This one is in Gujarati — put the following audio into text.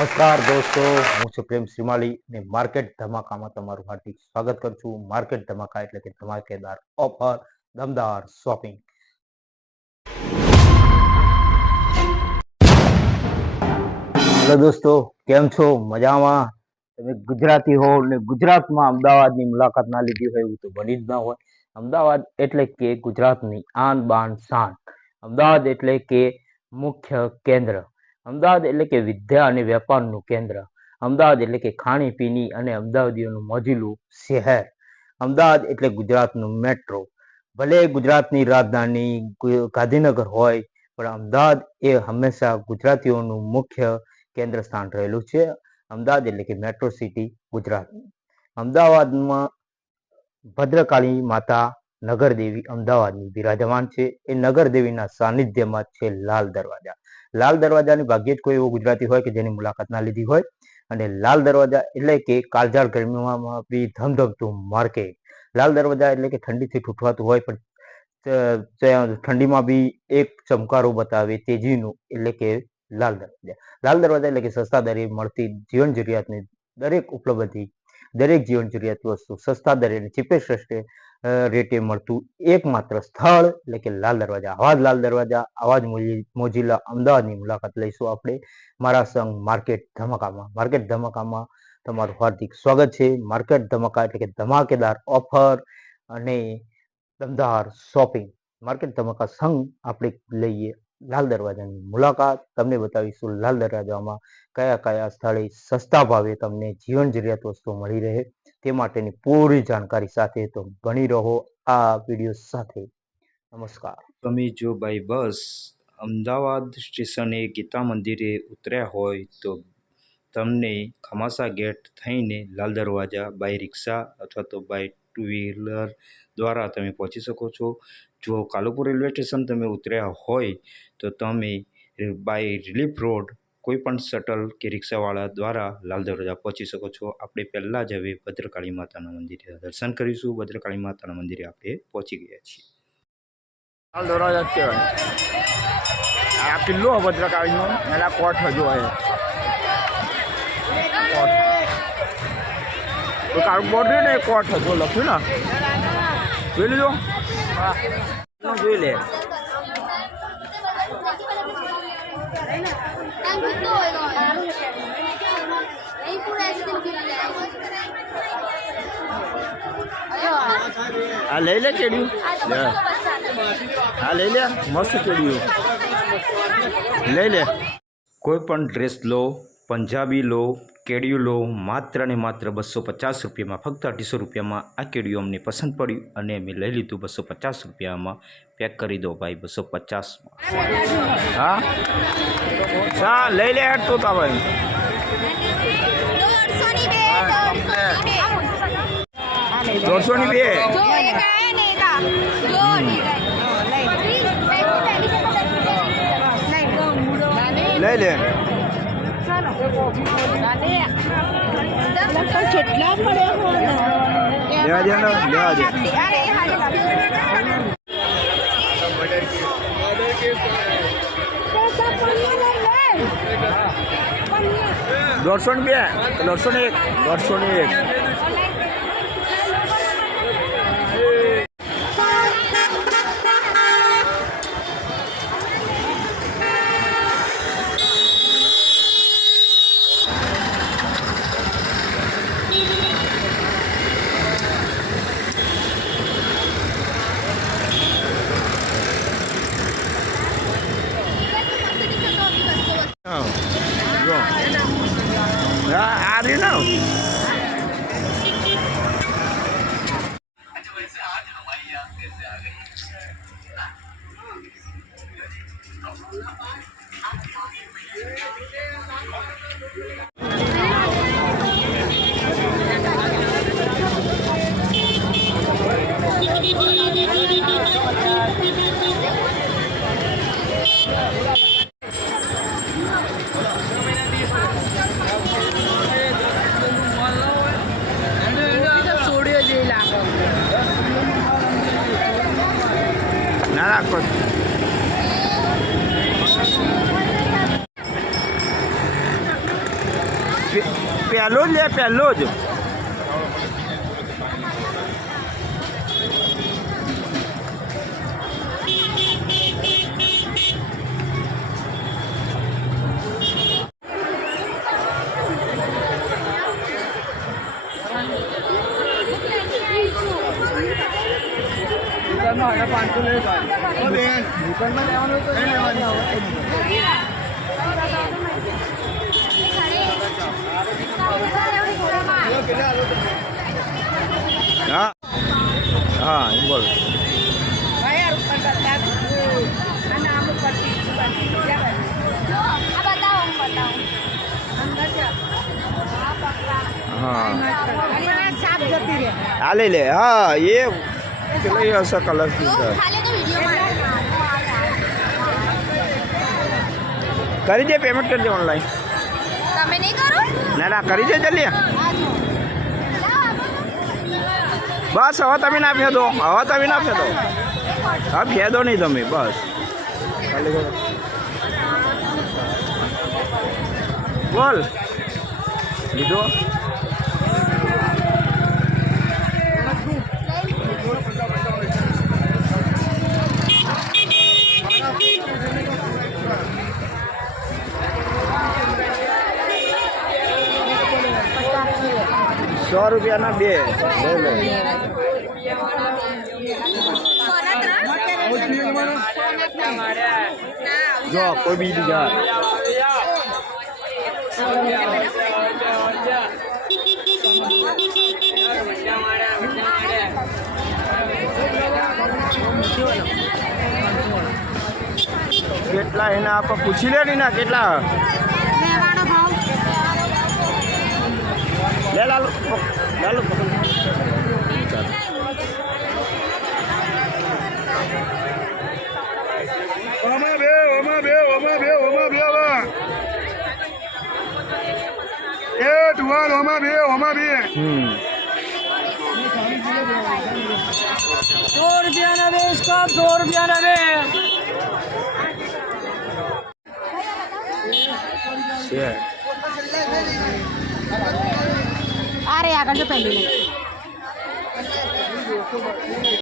નમસ્કાર દોસ્તો, હું છું પ્રેમ શ્રીમાળી ને માર્કેટ ધમાકામાં તમારું હાર્દિક સ્વાગત કરું છું. માર્કેટ ધમાકા એટલે કે ધમાકેદાર ઓફર, દમદાર શોપિંગ. હેલો દોસ્તો, કેમ છો? મજામાં? તમે ગુજરાતી હો ને ગુજરાતમાં અમદાવાદની મુલાકાત ના લીધી હોય એવું તો બની જ ના હોય. અમદાવાદ એટલે કે ગુજરાતની આન બાન શાન. અમદાવાદ એટલે કે મુખ્ય કેન્દ્ર. અમદાવાદ એટલે કે વિદ્યા અને વેપારનું કેન્દ્ર. અમદાવાદ એટલે કે ખાણીપીણી અને અમદાવાદીઓનું મોજીલું શહેર. અમદાવાદ એટલે ગુજરાતનું મેટ્રો. ભલે ગુજરાતની રાજધાની ગાંધીનગર હોય, પણ અમદાવાદ એ હંમેશા ગુજરાતીઓનું મુખ્ય કેન્દ્ર સ્થાન રહેલું છે. અમદાવાદ એટલે કે મેટ્રો સિટી ગુજરાત. અમદાવાદમાં ભદ્રકાળી માતા નગરદેવી અમદાવાદની બિરાજમાન છે. એ નગરદેવીના સાનિધ્યમાં છે લાલ દરવાજા. લાલ દરવાજાની ભાગ્યે જ કોઈ એવો ગુજરાતી હોય કે જેની મુલાકાત ના લીધી હોય. અને લાલ દરવાજા એટલે કે કાળઝાળ ગરમીમાં બી ધમધમતું માર્કેટ. લાલ દરવાજા એટલે કે ઠંડીથી ઠૂઠવાતું હોય પણ ઠંડીમાં બી એક ચમકારો બતાવે તેજીનું એટલે કે લાલ દરવાજા. લાલ દરવાજા એટલે કે સસ્તા દરે મળતી જીવન જરૂરિયાતની દરેક ઉપલબ્ધિ, દરેક જીવન જરૂરિયાત વસ્તુ સસ્તા દરે ચીપેસ્ટ રસ્તે રેટે મળતું એકમાત્ર સ્થળ, એટલે કે લાલ દરવાજા. આવા જ લાલ દરવાજા, આવા જ મોજી- મોજીલા અમદાવાદની મુલાકાત લઈશું આપણે. મારા સંઘ માર્કેટ ધમાકામાં. માર્કેટ ધમાકામાં તમારું હાર્દિક સ્વાગત છે. માર્કેટ ધમાકા એટલે કે ધમાકેદાર ઓફર અને દમદાર શોપિંગ. માર્કેટ ધમાકા સંઘ આપણે લઈએ લાલ દરવાજાની મુલાકાત. તમને બતાવીશું લાલ દરવાજામાં કયા કયા સ્થળે સસ્તા ભાવે તમને જીવન જરૂરિયાત વસ્તુઓ મળી રહે. તે માટેની પૂરી જાણકારી સાથે તો ભણી રહો આ વીડિયો સાથે. નમસ્કાર. તમે જો બાય બસ અમદાવાદ સ્ટેશને ગીતા મંદિરે ઉતર્યા હોય તો તમને ખમાસા ગેટ થઈને લાલ દરવાજા બાય રિક્ષા અથવા તો બાય ટુ વ્હીલર દ્વારા તમે પહોંચી શકો છો. જો કાલુપુર રેલવે સ્ટેશન તમે ઉતર્યા હોય તો તમે બાય રિલીફ રોડ કોઈ પણ શટલ કે રિક્ષાવાળા દ્વારા લાલ દરવાજા પહોંચી શકો છો. આપણે પહેલાં જ હવે ભદ્રકાળી માતાના મંદિરે દર્શન કરીશું. ભદ્રકાળી માતાના મંદિરે આપણે પહોંચી ગયા છીએ. લાલ દરવાજા જ કહેવાય. આ કિલ્લો ભદ્રકાળીનો. એના કોટ હજુ હોય. બોર્ડ ને એ હજુ લખ્યું ને? જોઈ લીધો જોઈ લે. આ લઈ લે કેડ્યું? હા, લઈ લે. મસ્ત કેડ્યું. લઈ લે. કોઈ પણ ડ્રેસ લો, પંજાબી લો કેડિયું લો માત્ર ને માત્ર બસો પચાસ રૂપિયામાં, ફક્ત અઢીસો રૂપિયામાં આ કેડિયું અમને પસંદ પડ્યું અને અમે લઈ લીધું બસો પચાસ રૂપિયામાં. પેક કરી દો ભાઈ બસો પચાસમાં હા? હા લઈ લે તો તા ભાઈ દોઢસો બે. લઈ લે. કેટલા પડે લેવા દે લેવા દે. દોઢસો ની બે દોઢસો ને એક દોઢસો ને એક હા જો હા આ રહ્યું ને ના રાખો પહેલો જ લે પહેલો જ હા હા બોલ હા. લઈ લે હા એ પેલો એ હશે કલર કરી દે પેમેન્ટ કરી દે ઓનલાઈન તમે નહીં કરો? ના ના કરી દે જલ્દી. બસ, હવે તમે ના ફેદો. હવે તમે ના ફેદો. હવે ફેદો નહીં તમે, બસ. બોલ. લીધો? સો રૂપિયાના બે. જો કોઈ બીજી જા. કેટલા એના આપણે પૂછી લે ને કેટલા લેવાનો ભાવ લે લાલો પક- લાલો પકડ. ચાલ. ઓમાં બે ઓમાં બે ઓમાં બે ઓમાં બે હવે એ ટુવાલ ઓમાં બે ઓમાં બે હમ सौ रुपया नबे इसका सौ रुपया नबे છે અરે આગળ જો પહેલી નહીં